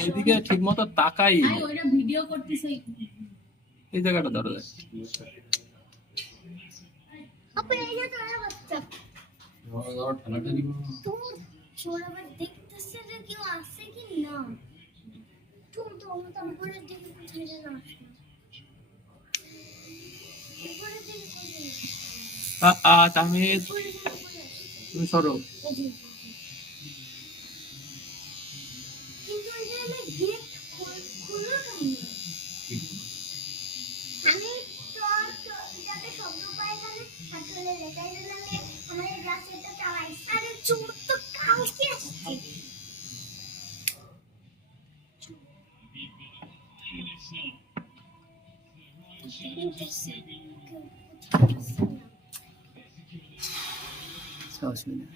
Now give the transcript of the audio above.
এইদিকে ঠিক মতো তাকাই আই ওইটা ভিডিও করতেছে এই জায়গাটা ধরো আপু এই যে তোরা বাচ্চা ধরো ঠান্ডাটারি তুমি ছোড়াবার দেখতেছে যে কেউ আসছে কি না তুমি তো উপরের দিকে কোথায় যেন আসো উপরের দিকে কোথায় তাহমিদ তুমি সরো কিন্তু এই যে আমি গেট খুললো কেন আমি তো যাতে শব্দ পাই তাহলে হাতলে লেখাই দিলাম আমাদের গ্লাসটা চালাই আরে চোর তো কালকে আসছে অসুবিধা